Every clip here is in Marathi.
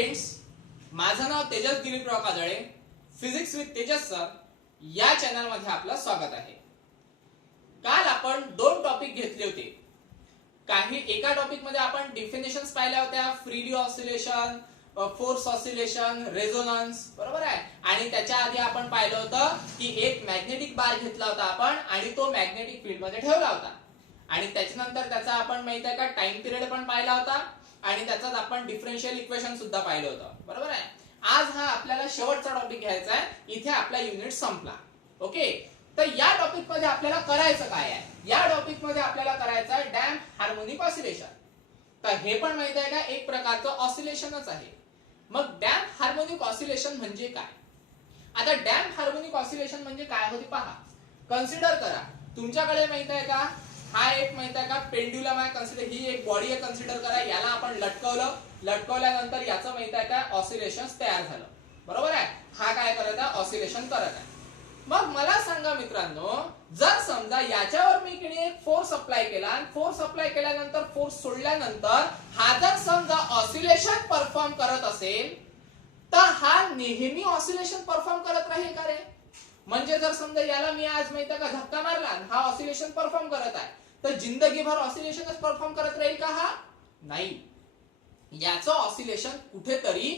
फ्रेंड्स, माझं नाव Tejas Diliprao Kajale, physics with Tejas sir या चॅनल मध्ये आपलं स्वागत आहे. काल आपण दोन टॉपिक घेतले होते. एका टॉपिक मध्ये आपण डेफिनेशन्स पाहिल्या होत्या, freely oscillation, force oscillation, resonance, बरोबर आहे. आणि त्याच्या आधी आपण पाहिलं होतं की एक मॅग्नेटिक बार घेतला होता आपण आणि तो मॅग्नेटिक फील्ड मध्ये ठेवला होता. आणि त्याच्यानंतर त्याचा आपण माहित आहे का टाइम पिरियड पण पाहिला होता आणि त्याचाच आपण डिफरन्शियल इक्वेशन सुद्धा पाहिलं होतं, बरोबर आहे. आज हा आपल्याला शेवटचा टॉपिक घ्यायचा आहे. इथे आपला युनिट संपला. ओके, तर या टॉपिक मध्ये आपल्याला करायचं काय आहे? या टॉपिक मध्ये आपल्याला करायचं आहे डॅम्प हार्मोनिक ऑसिलेशन. तर हे पण माहित आहे का एक प्रकारचं ऑसिलेशनच आहे. मग डॅम्प हार्मोनिक ऑसिलेशन म्हणजे काय? आता डॅम्प हार्मोनिक ऑसिलेशन म्हणजे काय होते पहा. कन्सिडर करा, तुमच्याकडे माहित आहे का हा एक माहित आहे का पेंड्युलम आहे. कन्सिडर ही एक बॉडी आहे, कन्सिडर करा. याला आपण लटकवल्यानंतर याचं माहित आहे का ऑसिलेशन तयार झालं, बरोबर आहे. हा काय करत आहे? ऑसिलेशन करत आहे. मग मला सांगा मित्रांनो, जर समजा याच्यावर मी एक फोर्स अप्लाय केला आणि फोर्स अप्लाय केल्यानंतर फोर्स सोडल्यानंतर हा जर समजा ऑसिलेशन परफॉर्म करत असेल तर हा नेहमी ऑसिलेशन परफॉर्म करत राहील का रे? म्हणजे जर समजा याला मी आज माहिती आहे का धक्का मारला आणि हा ऑसिलेशन परफॉर्म करत आहे तर जिंदगीभर ऑसिलेशनच परफॉर्म करत राहील का? हा नाही. याचं ऑसिलेशन कुठेतरी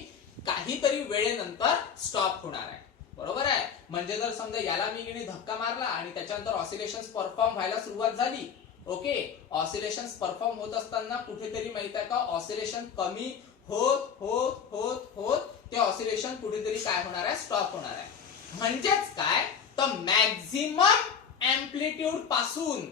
काहीतरी वेळेनंतर स्टॉप होणार आहे, बरोबर आहे. म्हणजे जर समजा याला मी धक्का मारला आणि त्याच्यानंतर ऑसिलेशन परफॉर्म व्हायला सुरुवात झाली. ओके, ऑसिलेशन परफॉर्म होत असताना कुठेतरी माहित आहे का ऑसिलेशन कमी होत होत होत होत ते ऑसिलेशन कुठेतरी काय होणार आहे? स्टॉप होणार आहे. म्हणजेच काय तर मॅक्झिमम एम्प्लिट्यूड पासून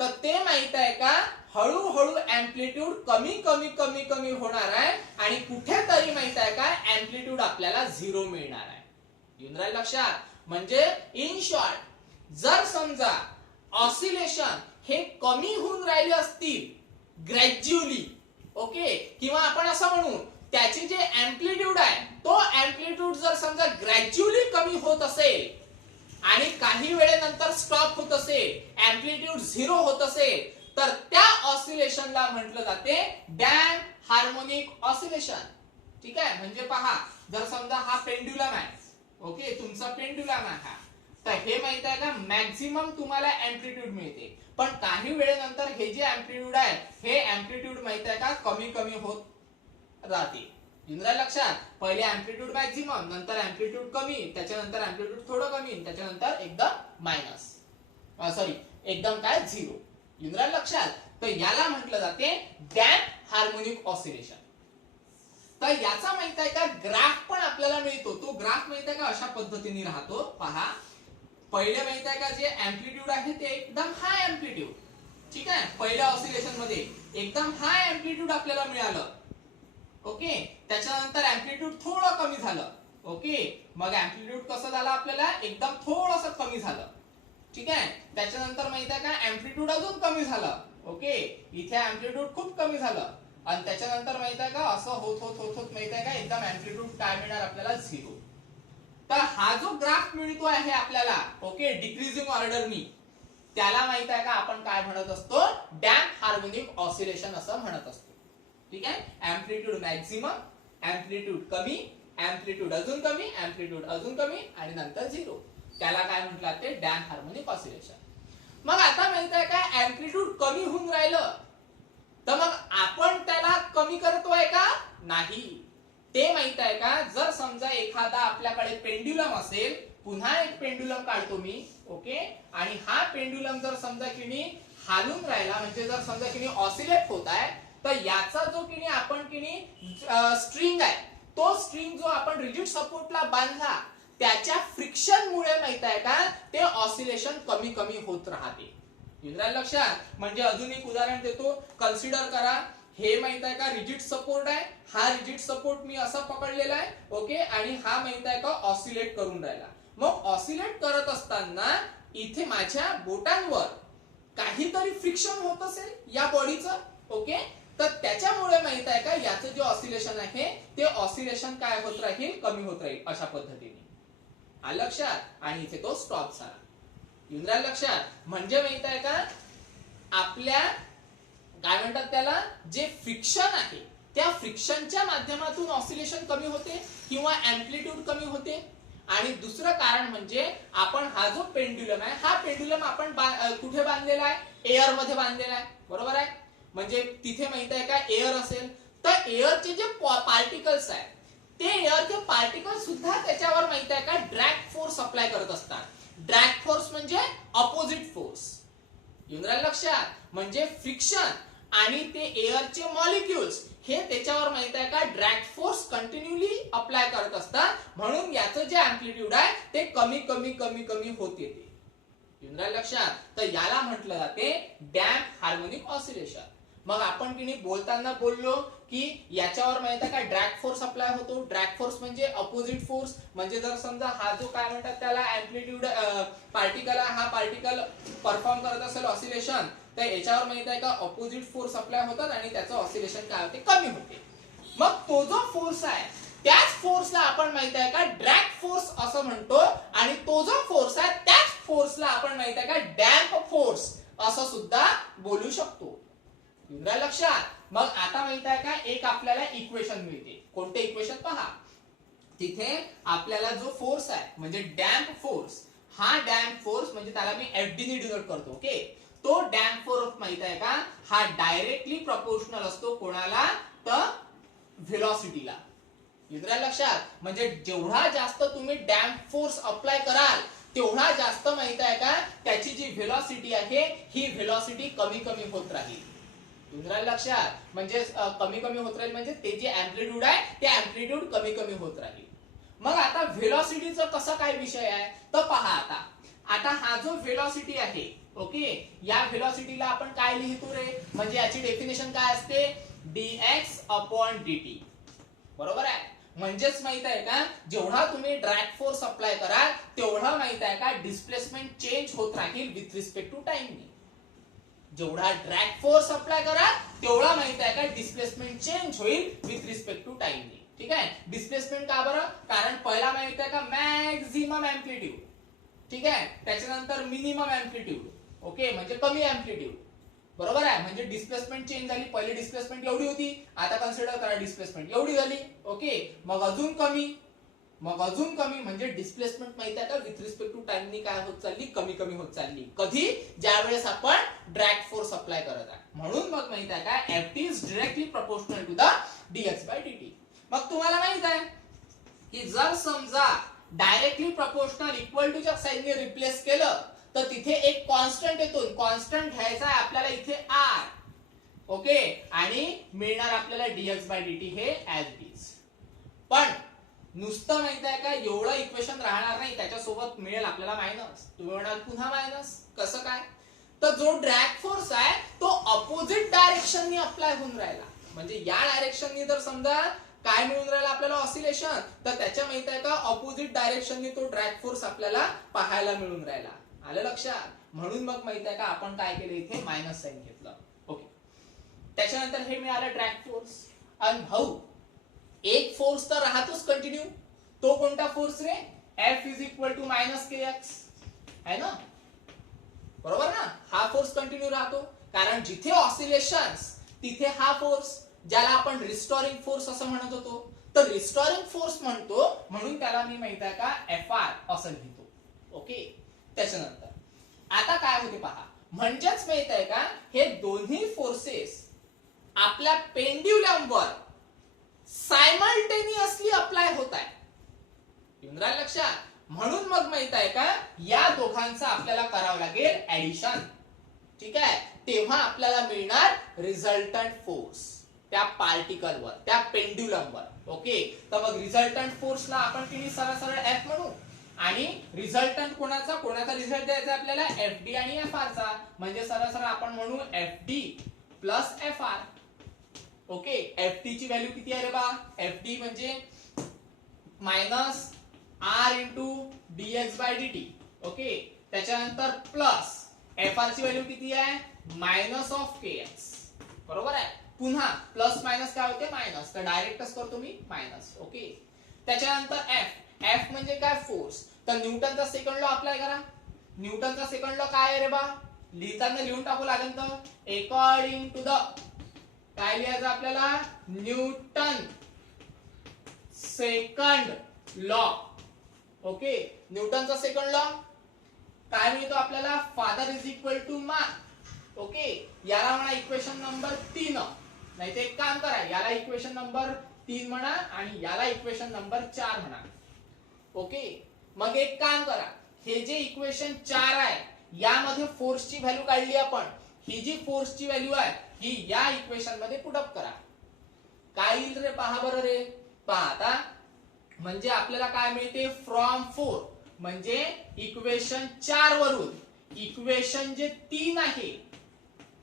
तर ते माहित आहे का हळूहळू एम्प्लिट्यूड कमी कमी कमी कमी होणार आहे आणि कुठेतरी माहित आहे का एम्प्लिट्यूड आपल्याला 0 मिळणार आहे. येऊन राहील लक्षात? म्हणजे इन शॉर्ट, जर समजा ऑसिलेशन हे कमी होऊन राहिले असतील ग्रॅज्युअली, ओके, किंवा आपण असं म्हणू त्याची जे एम्प्लिट्यूड आहे तो एम्प्लिट्यूड जर समजा ग्रॅज्युअली कमी होत असेल आणि काही वेळेनंतर स्टॉप होत असेल, एम्प्लिट्यूड 0 होत असेल तर त्या ऑसिलेशनला म्हटलं जाते डॅम्प हार्मोनिक ऑसिलेशन. ठीक आहे. म्हणजे पहा, जर समजा हा पेंड्युलम आहे, ओके, तुमचा पेंड्युलम आहे हा, तर हे माहित आहे का मॅक्झिमम तुम्हाला एम्प्लिट्यूड मिळते. पण काही वेळेनंतर हे जे एम्प्लिट्यूड आहे हे एम्प्लिट्यूड माहित आहे का कमी कमी होत राहते. इंद्रा लक्षात? पहिले एम्प्लिट्यूड मॅक्झिमम, नंतर एम्प्लिट्यूड कमी, त्याच्यानंतर एम्प्लिट्यूड थोडं कमी, त्याच्यानंतर एकदम मायनस, एकदम काय 0. इंद्रा लक्षात? तर याला म्हटलं जाते डॅम्प हार्मोनिक ऑसिलेशन. तर याचा माहित आहे का ग्राफ पण आपल्याला मिळतो. तो ग्राफ माहित आहे का अशा पद्धतीने राहतो. पहा, पहिले माहित आहे का जे एम्प्लिट्यूड आहे ते एकदम हाय एम्प्लिट्यूड. ठीक आहे, पहिल्या ऑसिलेशन मध्ये एकदम हाय एम्प्लिट्यूड आपल्याला मिळालं. ओके, त्याच्यानंतर एम्प्लिट्यूड थोडं कमी झालं. ओके, मग एम्प्लिट्यूड कसं झालं आपल्याला एकदम थोडंसं कमी झालं. ठीक आहे, त्याच्यानंतर माहित आहे का एम्प्लिट्यूड अजून कमी झालं. ओके, इथे एम्प्लिट्यूड खूप कमी झालं आणि त्याच्यानंतर माहित आहे का असं होत होत होत होत माहित आहे का एकदम एम्प्लिट्यूड काय मिळणार आपल्याला 0. तर हा जो ग्राफ मिळतो आहे आपल्याला, ओके, डिक्रीजिंग ऑर्डरनी, त्याला माहित आहे का आपण काय म्हणत असतो? डॅम्प हार्मोनिक ऑसिलेशन असं म्हणत असतो. ठीक आहे, एम्प्लिट्यूड मॅक्झिमम, एम्प्लिट्यूड कमी, एम्प्लिट्यूड अजून कमी, एम्प्लिट्यूड अजून कमी आणि नंतर 0. त्याला काय म्हटलं जाते? Damped harmonic oscillation. मग आता माहित आहे का एम्प्लिट्यूड कमी होऊन राहिलं तर मग आपण त्याला कमी करतोय का? नाही. ते माहित आहे का जर समजा एखादा आपल्याकडे पेंड्युलम असेल, पुन्हा एक पेंड्युलम काढतो मी, ओके, आणि हा पेंड्युलम जर समजा की हालून राहिला म्हणजे जर समजा की ऑसिलेट होत आहे तर याचा जो आपण स्ट्रिंग आहे तो स्ट्रिंग जो आपण रिजिड सपोर्टला बांधला त्याच्या फ्रिक्शन मुळे माहित आहे का ते ऑसिलेशन कमी कमी होत राहते. लक्षात? म्हणजे अजून एक उदाहरण देतो. कन्सिडर करा, हे माहित आहे का रिजिड सपोर्ट आहे. हा रिजिड सपोर्ट मी असा पकडलेला आहे, ओके, आणि हा माहित आहे का ऑसिलेट करून राहिला. मग ऑसिलेट करत असताना इथे माझ्या बोटांवर काहीतरी फ्रिक्शन होत असेल या बॉडीचं, ओके, तर त्याच्यामुळे माहित आहे का याचं जे ऑसिलेशन आहे ते ऑसिलेशन काय होत राहील? कमी होत राहील अशा पद्धतीने. लक्षात? आणि इथे तो स्टॉप झाला. येऊन राहिलं लक्षात? म्हणजे माहित आहे का आपल्या काय म्हणतात त्याला जे फ्रिक्शन आहे त्या फ्रिक्शनच्या माध्यमातून ऑसिलेशन कमी होते किंवा अँप्लिट्यूड कमी होते. आणि दुसरं कारण म्हणजे आपण हा जो पेंड्युलम आहे, हा पेंड्युलम आपण कुठे बांधलेला आहे, एअर मध्ये बांधलेला आहे, बरोबर आहे. म्हणजे तिथे माहित आहे का एअर असेल तर एअरचे जे पार्टिकल्स आहेत ते एअरचे पार्टिकल सुद्धा त्याच्यावर माहित आहे का ड्रॅग फोर्स अप्लाय करत असतात. ड्रॅग फोर्स म्हणजे अपोजिट फोर्स. येऊन राहिलं लक्षात. म्हणजे फ्रिक्शन आणि ते एअरचे मॉलिक्युल्स हे त्याच्यावर माहित आहे का ड्रॅग फोर्स कंटिन्यूली अप्लाय करत असतात. म्हणून याचं जे अँप्लिट्यूड आहे ते कमी कमी कमी कमी होत येते. येऊन राहिलं लक्षात. तर याला म्हटलं जाते डॅम्प हार्मोनिक ऑसिलेशन. मग आपण की नाही बोलताना बोललो की याच्यावर माहित आहे का ड्रॅग फोर्स अप्लाय होतो. ड्रॅग फोर्स म्हणजे अपोजिट फोर्स. म्हणजे जर समजा हा जो काय म्हणतात त्याला अँप्लिट्यूड पार्टिकल, हा पार्टिकल परफॉर्म करत असेल ऑसिलेशन, तर याच्यावर माहित आहे का अपोजिट फोर्स अप्लाय होतात आणि त्याचं ऑसिलेशन काय होते, कमी होते. मग तो जो फोर्स आहे त्याच फोर्सला आपण माहित आहे का ड्रॅग फोर्स असं म्हणतो. आणि तो जो फोर्स आहे त्याच फोर्सला आपण माहित आहे का डॅम्प फोर्स असं सुद्धा बोलू शकतो. लक्षात. मग आता माहित आहे का एक आपल्याला इक्वेशन मिळते. कोणते इक्वेशन पहा. तिथे आपल्याला जो फोर्स आहे म्हणजे डॅम्प फोर्स, हा डॅम्प फोर्स म्हणजे त्याला मी एफडी ने डिनोट करतो. ओके. तो डॅम्प फोर्स माहित आहे का हा डायरेक्टली प्रपोर्शनल असतो कोणाला, तर व्हेलॉसिटीला. इकडे लक्षात. म्हणजे जेवढा जास्त तुम्ही डॅम्प फोर्स अप्लाय कराल तेवढा जास्त माहित आहे का त्याची जी व्हेलॉसिटी आहे ही व्हेलॉसिटी कमी कमी होत राहील. लक्षात. म्हणजे कमी कमी होत राहील म्हणजे ते जे अँप्लिट्यूड आहे ते अँप्लिट्यूड कमी कमी होत राहील. मग आता व्हेलॉसिटीचा कसा काय विषय आहे तर पहा. आता हा जो व्हेलॉसिटी आहे, ओके, या व्हेलॉसिटीला आपण काय लिहितो रे, म्हणजे याची डेफिनेशन काय असते, dx अपॉन dt. बरोबर आहे. म्हणजेच माहित आहे का जेवढा तुम्ही ड्रॅग फोर्स अप्लाय कराल तेवढा माहित आहे का डिस्प्लेसमेंट चेंज होत राहील विथ रिस्पेक्ट टू टाइम. जेवढा ड्रॅग फोर्स अप्लाय करा तेवढा माहित आहे का डिस्प्लेसमेंट चेंज होईल विथ रिस्पेक्ट टू टाइम. ठीक आहे. डिस्प्लेसमेंट का बरं, कारण पहिला माहित आहे का मॅक्झिमम अँप्लिट्यूड, ठीक आहे, त्याच्यानंतर मिनिमम अँप्लिट्यूड, ओके, म्हणजे कमी अँप्लिट्यूड, बरोबर आहे. म्हणजे डिस्प्लेसमेंट चेंज झाली. पहिली डिस्प्लेसमेंट एवढी होती, आता कन्सिडर करा डिस्प्लेसमेंट एवढी झाली, ओके, मग अजून कमी, मग अजून कमी, म्हणजे डिस्प्लेसमेंट माहित आहे का विथ रिस्पेक्ट टू टाइम नी काय होत चालली, कमी कमी होत चालली. कधी, ज्या वेळेस आपण ड्रॅग फोर्स अप्लाय करत आहे. म्हणून मग माहित आहे का Ft is directly proportional to the dx/dt. मग तुम्हाला माहित आहे की जर समजा डायरेक्टली प्रोपोर्शनल इक्वल टू च्या साइनने रिप्लेस केलं तर तिथे एक कॉन्स्टंट येतो. कॉन्स्टंट घ्यायचा आहे आपल्याला इथे r, ओके, आणि मिळणार आपल्याला dx/dt हे ऍज इट इज. पण नुसतं माहित आहे का एवढं इक्वेशन राहणार नाही, त्याच्यासोबत मिळेल आपल्याला मायनस. तुम्ही म्हणाल पुन्हा मायनस कसं काय, तर जो ड्रॅग फोर्स आहे तो अपोजिट डायरेक्शननी अप्लाय होऊन राहिला. म्हणजे या डायरेक्शननी जर समजा काय मिळून राहिला आपल्याला ऑसिलेशन, तर त्याच्या माहित आहे का ऑपोजिट डायरेक्शननी तो ड्रॅग फोर्स आपल्याला पाहायला मिळून राहिला. आलं लक्षात. म्हणून मग माहित आहे का आपण काय केलं इथे मायनस साइन घेतलं. ओके. त्याच्यानंतर हे मिळालं ड्रॅग फोर्स. आणि भाऊ एक फोर्स तर राहतोच कंटिन्यू. तो कोणता फोर्स रे, F is equal to minus kx आहे ना, बरोबर ना. हा फोर्स कंटिन्यू राहतो कारण जिथे ऑसिलेशन्स तिथे हा फोर्स, ज्याला आपण रिस्टोरिंग फोर्स असं म्हणत होतो, तर रिस्टोरिंग फोर्स म्हणतो म्हणून त्याला मी माहित आहे का Fr असं लिहितो. ओके. त्याच्यानंतर आता काय होते पहा. म्हणजेच माहित आहे का हे दोन्ही फोर्सेस आपल्या पेंड्युलमवर सायमल्टेनियसली अप्लाय होत आहे. लक्षात. म्हणून मग माहित आहे का या दोघांचा आपल्याला करावं लागेल ऍडिशन. ठीक आहे. तेव्हा आपल्याला मिळणार रिझल्टंट फोर्स त्या पार्टिकलवर, त्या पेंड्युलमवर. ओके. तर मग रिझल्टंट फोर्सला आपण किती सरळ सरळ F म्हणू, आणि रिझल्टंट कोणाचा रिझल्ट द्यायचा आपल्याला Fd आणि Fr चा. म्हणजे सरळ सरळ आपण म्हणू Fd plus Fr. Okay. Ft ची व्हॅल्यू किती आहे रे बा, Fd म्हणजे minus r into dx/dt. Okay. त्याच्यानंतर प्लस Fr ची व्हॅल्यू किती आहे, मायनस ऑफ kx. बरोबर आहे. पुन्हा प्लस मायनस काय होते, मायनस, तर डायरेक्टच करतो मी मायनस. ओके. त्याच्यानंतर F म्हणजे काय, फोर्स. तर न्यूटनचा सेकंड लॉ अप्लाय करा. न्यूटनचा सेकंड लॉ काय आहे रे बा, लिहिताना लिहून टाकू लागेल तर अकॉर्डिंग टू द काय लिहायचं आपल्याला? Newton second law. ओके, न्यूटनचा सेकंड लॉ काय मिळतो आपल्याला? Father is equal to man. Okay, याला म्हणा इक्वेशन नंबर 3. नाही ते एक काम करा, याला इक्वेशन नंबर 3 म्हणा आणि याला इक्वेशन नंबर 4 म्हणा. ओके, मग एक काम करा, हे जे इक्वेशन 4 आहे यामध्ये फोर्सची व्हॅल्यू काढली आपण. ही जी फोर्सची व्हॅल्यू आहे ही या इक्वेशन मध्ये पुट अप करा. काय येईल रे? पहा बरं रे, पहा आता. म्हणजे आपल्याला काय मिळते? फ्रॉम 4 म्हणजे इक्वेशन 4 वरून इक्वेशन जे 3 आहे,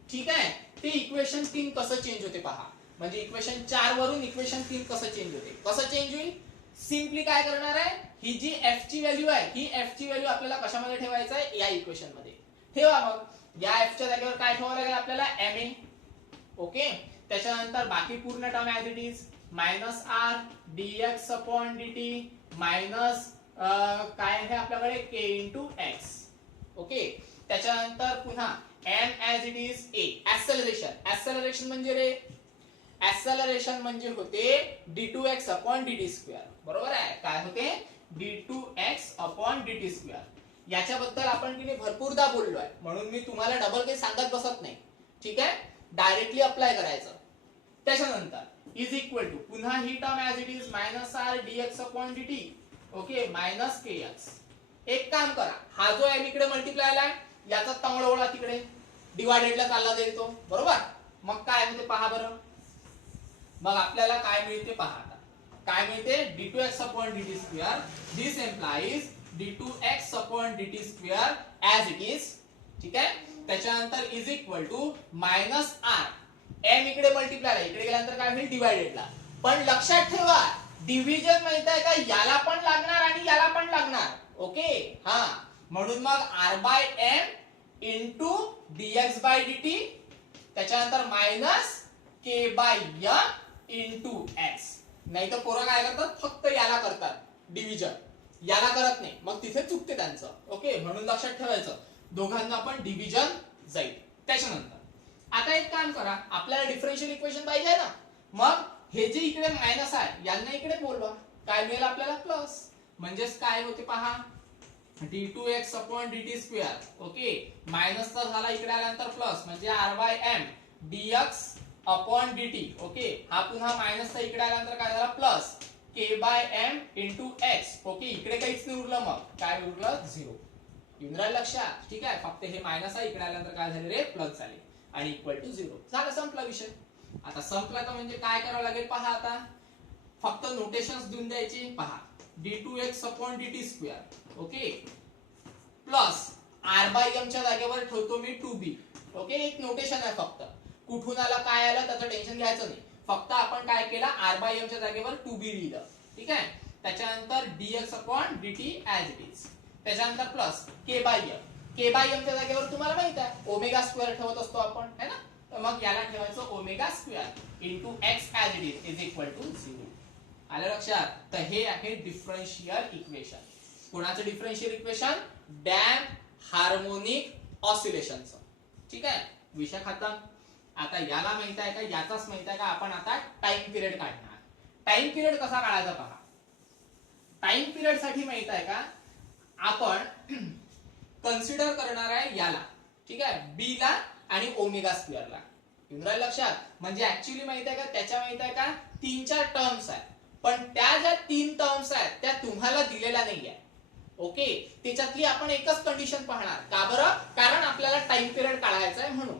ठीक आहे, ते इक्वेशन 3 कसं चेंज होते पहा. म्हणजे इक्वेशन 4 वरून इक्वेशन 3 कसं चेंज होते? कसं चेंज होईल? सिंपली काय करणार आहे, ही जी एफ ची व्हॅल्यू आहे ही एफ ची व्हॅल्यू आपल्याला कशामध्ये ठेवायचं आहे? या इक्वेशन मध्ये ठेवा. मग या एफ च्या जागेवर काय ठेवावं लागेल आपल्याला? M A. ओके, त्याच्यानंतर बाकी पूर्ण term as it is minus R dx upon dt minus काय आहे आपल्याकडे? k into x. ओके, त्याच्यानंतर पुन्हा m as it is a. Acceleration, acceleration म्हणजे रे, ऍक्सेलरेशन म्हणजे होते d2x अपॉन dt स्क्वेअर. बरोबर आहे? काय होते? d2x upon dt square. याच्याबद्दल आपण की भरपूरदा बोललो आहे, म्हणून मी तुम्हाला डबल काही सांगत बसत नाही. ठीक आहे, डायरेक्टली अप्लाय करायचं. त्याच्यानंतर इज इक्वल टू पुन्हा ही term as it is minus R dx upon dt. Okay, minus kx. एक काम करा, हा जो एम इकडे मल्टिप्लाय आहे याचा तंगडोळा तिकडे डिवायडेडला चालला जाईल तो. बरोबर? मग काय होते पहा बरं. मग आपल्याला काय मिळते पहा. आता काय मिळते? d2x upon dt square. This implies d2x upon dt square as it is. ठीक आहे, त्याच्यानंतर is equal to minus r. M इकडे मल्टिप्लाय, इकडे गेल्यानंतर काय होईल? डिवायडेडला. पण लक्षात ठेवा, डिव्हिजन माहित आहे का? याला पण लागणार आणि याला पण लागणार. ओके, हा, म्हणून मग r by m into dx by dt, त्याच्यानंतर minus k by m into x. नाही तर पोरं काय करतात? फक्त याला करतात डिव्हिजन, याला करत नाही, मग तिथे चुकते त्यांचं. ओके, म्हणून लक्षात ठेवायचं दोघांना पण डिव्हिजन जाईल. त्याच्यानंतर आता एक काम करा, आपल्याला डिफरन्शियल इक्वेशन पाहिजे ना, मग हे जे इकडे मायनस आहे यांना इकडे बोलवा. काय मिळेल आपल्याला? प्लस. म्हणजेच काय होते पहा, d2x upon dt square. Okay, minus तर झाला, इकडे आल्यानंतर प्लस म्हणजे r by m dx upon dt. Okay, हा पुन्हा मायनस तर इकडे आल्यानंतर काय झाला? Plus k by m into x. Okay, इकडे काहीच नाही उरलं, मग काय उरलं? 0. येऊन राहिलं लक्षात? ठीक आहे, फक्त हे मायनस आहे, इकडे आल्यानंतर काय झाले रे? प्लस झाले आणि इक्वल टू 0 झालं. संपला विषय. आता संपला तर म्हणजे काय करावं लागेल पहा. आता फक्त नोटेशन्स देऊन द्यायचे. पहा, d2x upon dt square. Okay, plus r by m च्या जागेवर ठेवतो मी 2b. ओके, एक नोटेशन आहे फक्त. कुठून आला काय आलं त्याचं टेन्शन घ्यायचं नाही. फक्त आपण काय केलं? r बाय m च्या जागेवर 2b लिहिलं. ठीक आहे, त्याच्यानंतर dx upon dt as it is, त्याच्यानंतर plus k by m. k by m च्या जागेवर तुम्हाला माहित आहे ओमेगा स्क्वेअर ठेवत असतो आपण, है ना? तर मग याला ठेवायचं omega square into X as it is equal to 0. आलं लक्षात? तर हे आहे डिफरन्शियल इक्वेशन. कोणाचं डिफरन्शियल इक्वेशन? डॅम्प हार्मोनिक ऑसिलेशनचं. ठीक आहे, विषय खतम. आता याला माहित आहे का? याचाच माहित आहे का? आपण आता टाइम पिरियड काढणार. टाइम पिरियड कसा काढायचा पहा. टाइम पिरियड साठी माहित आहे का? आपण कन्सिडर करणार आहे याला, ठीक आहे, बी ला आणि ओमेगा स्क्वेअरला. येऊन राहिलं लक्षात? म्हणजे ऍक्च्युअली माहित आहे का? त्याच्या माहित आहे का? 3-4 टर्म्स आहेत, पण त्या ज्या 3 टर्म्स आहेत त्या तुम्हाला दिलेल्या नाहीये. ओके, त्याच्यातली आपण एकच कंडिशन पाहणार. का बरं? कारण आपल्याला टाइम पिरियड काढायचा आहे म्हणून.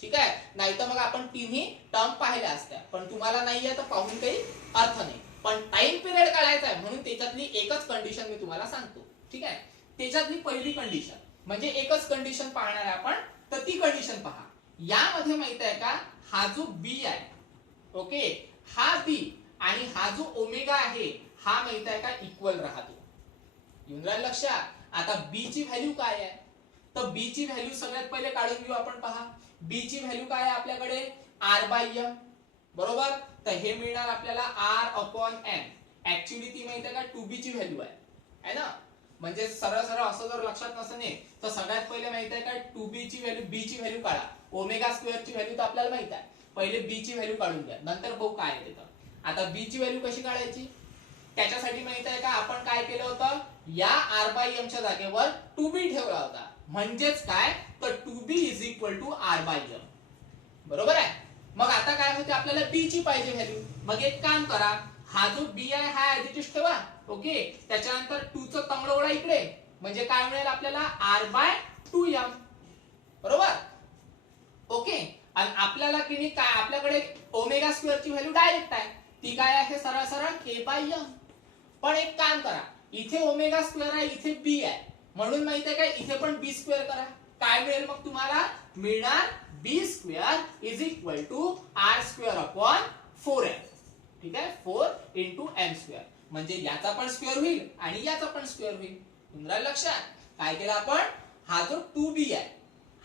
ठीक आहे, नाही तर मग आपण तिन्ही टर्म पाहिल्या असत्या, पण तुम्हाला नाहीये तर पाहून काही अर्थ नाही. पण टाइम पिरियड काढायचा आहे म्हणून त्याच्यातली एकच कंडिशन मी तुम्हाला सांगतो. ठीक आहे, त्याच्यातली पहिली कंडिशन म्हणजे एकच कंडिशन पाहणार आहे आपण, तर ती कंडिशन पहा. यामध्ये माहित आहे का? हा जो बी आहे, ओके, हा बी आणि हा जो ओमेगा आहे हा माहित आहे का? इक्वल राहतो. येऊन राहिलं लक्षात? आता बी ची व्हॅल्यू काय आहे? तर बी ची व्हॅल्यू सगळ्यात पहिले काढून घेऊ आपण. पहा, बी ची व्हॅल्यू काय आहे आपल्याकडे? r by m. बरोबर? तर हे मिळणार आपल्याला r अपॉन m. ऍक्च्युअली ती माहित आहे का? 2b ची व्हॅल्यू आहे ना? म्हणजे सरळ सरळ असं जर लक्षात नसेल तर सगळ्यात पहिले माहित आहे का? 2b ची व्हॅल्यू, b ची व्हॅल्यू काढा. ओमेगा स्क्वेअर ची व्हॅल्यू तर आपल्याला माहित आहे. पहिले बी ची व्हॅल्यू काढून घ्या, नंतर बघू काय येते. आता बी ची व्हॅल्यू कशी काढायची, त्याच्यासाठी माहित आहे का आपण काय केलं होतं, या आर बाय एम च्या जागेवर टू बी ठेवला होता. म्हणजेच काय, तर two b is equal to r by m. बरोबर आहे. मग आता काय होते, आपल्याला बी ची पाहिजे व्हॅल्यू. मग एक काम करा, हा जो बी आहे हा ऍज इट इज ठेवा. ओके, त्याच्यानंतर 2 चं तंगड ओढा इकडे, म्हणजे काय मिळेल आपल्याला आर बाय 2m. बरोबर. ओके, आणि आपल्याला किती काय, आपल्याकडे ओमेगा स्क्वेअर ची व्हॅल्यू डायरेक्ट आहे, ती काय आहे, सरळ सरळ के बाय एम. पण एक काम करा, इथे ओमेगा स्क्वेअर आहे, इथे बी आहे, म्हणून माहिती आहे का, इथे पण बी स्क्वेअर करा. काय मिळेल मग तुम्हाला, मिळणार B square is equal to R square upon 4m. ठीक आहे, 4 इंटू एम स्क्वेअर, म्हणजे याचा पण स्क्वेअर होईल आणि याचा पण स्क्वेअर होईल. तुमच्या लक्षात काय केलं आपण, हा जो 2b आहे,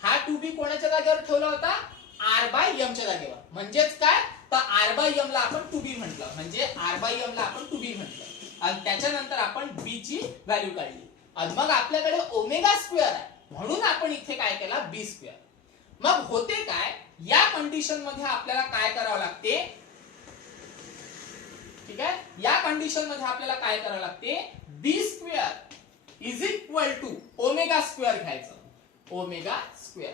हा 2b कोणाच्या जागेवर ठेवला होता, आर बाय एम च्या जागेवर. म्हणजेच काय, तर आर बाय एम ला आपण 2b म्हटलं, म्हणजे आर बाय एम ला आपण 2b म्हटलं, आणि त्याच्यानंतर आपण बी ची व्हॅल्यू काढली. आणि मग आपल्याकडे ओमेगा स्क्वेअर आहे, म्हणून आपण इथे काय केला, बी स्क्वेअर. मग होते काय, या कंडिशन मध्ये आपल्याला काय करावं लागते, ठीक आहे, या कंडिशन मध्ये आपल्याला काय करावं लागते, B square is equal to omega square घ्यायचं, ओमेगा स्क्वेअर.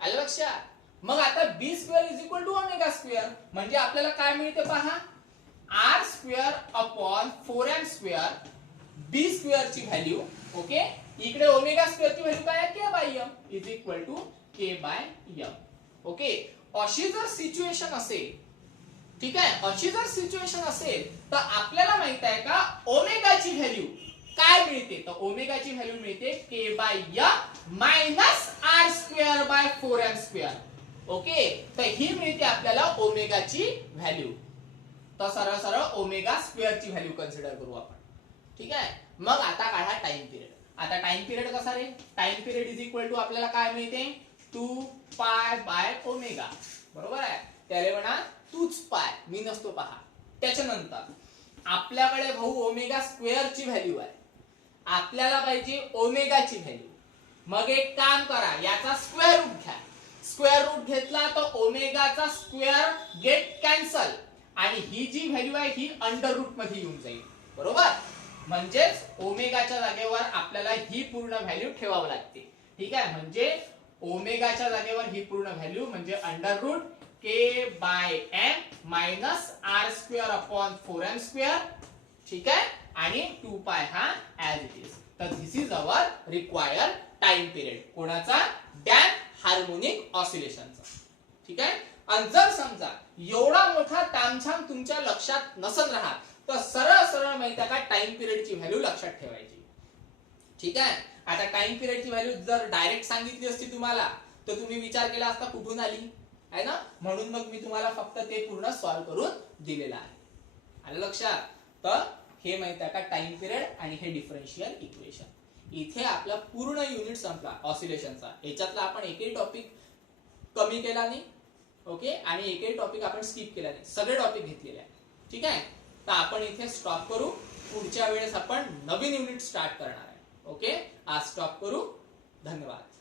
आलं लक्षात. मग आता B square is equal to omega square, म्हणजे आपल्याला काय मिळते पहा, R square upon 4m square, B square ची व्हॅल्यू. ओके, इकडे ओमेगा स्क्वेअर ची व्हॅल्यू काय आहे, K by M is equal to K by M. Okay, अशी जर सिच्युएशन असेल, ठीक आहे, अशी जर सिच्युएशन असेल, तर आपल्याला माहित आहे का, ओमेगाची व्हॅल्यू काय मिळते, तर ओमेगाची व्हॅल्यू मिळते K by M minus R square by 4m square. Okay, तर ही मिळते आपल्याला ओमेगाची व्हॅल्यू. तर सरळ सरळ ओमेगा स्क्वेअर ची व्हॅल्यू कन्सिडर करू आपण. ठीक आहे, मग आता काढा टाइम पिरियड. आता टाइम पिरियड कसा रे, time period is equal to आपल्याला काय मिळते, 2 पाय बाय ओमेगा. बरोबर आहे, त्याला म्हणा तूच पाय, मी नसतो पहा. त्याच्यानंतर आपल्याकडे भाऊ ओमेगा स्क्वेअर ची व्हॅल्यू आहे, आपल्याला पाहिजे ओमेगाची व्हॅल्यू. मग एक काम करा, याचा स्क्वेअर रूट घ्या. स्क्वेअर रूट घेतला तर ओमेगाचा स्क्वेअर गेट कॅन्सल, आणि ही जी व्हॅल्यू आहे ही अंडर रूट मध्ये येऊन जाईल. बरोबर, म्हणजेच ओमेगाच्या जागेवर आपल्याला ही पूर्ण व्हॅल्यू ठेवावी लागते. ठीक आहे, म्हणजे ओमेगाच्या जागेवर ही पूर्ण व्हॅल्यू म्हणजे under root K by M minus R square upon 4m square. ठीक आहे, आणि 2 पाय हा ऍज इट इज. तर this is our required time period, कोणाचा, डॅम्प हार्मोनिक ऑसिलेशनचा. ठीक आहे, आणि जर समजा एवढा मोठा तामझाम तुमच्या लक्षात नसत राहत, तर सरळ सरळ माहिती आहे का, टाइम पिरियडची व्हॅल्यू लक्षात ठेवायची. ठीक आहे, आता टाइम पिरियडची व्हॅल्यू जर डायरेक्ट सांगितली असती तुम्हाला, तर तुम्ही विचार केला असता कुठून आली आहे ना, म्हणून मग मी तुम्हाला फक्त ते पूर्ण सॉल्व्ह करून दिलेलं आहे. आलं लक्षात. तर हे माहिती आहे का, टाइम पिरियड आणि हे डिफरन्शियल इक्वेशन. इथे आपला पूर्ण युनिट संपला ऑसिलेशनचा. याच्यातला आपण एकही टॉपिक कमी केला नाही. ओके, आणि एकही टॉपिक आपण स्किप केला नाही, सगळे टॉपिक घेतलेले आहे. ठीक आहे, तर आपण इथे स्टॉप करू, पुढच्या वेळेस आपण नवीन युनिट स्टार्ट करणार आहे. ओके, आज स्टॉप करू. धन्यवाद.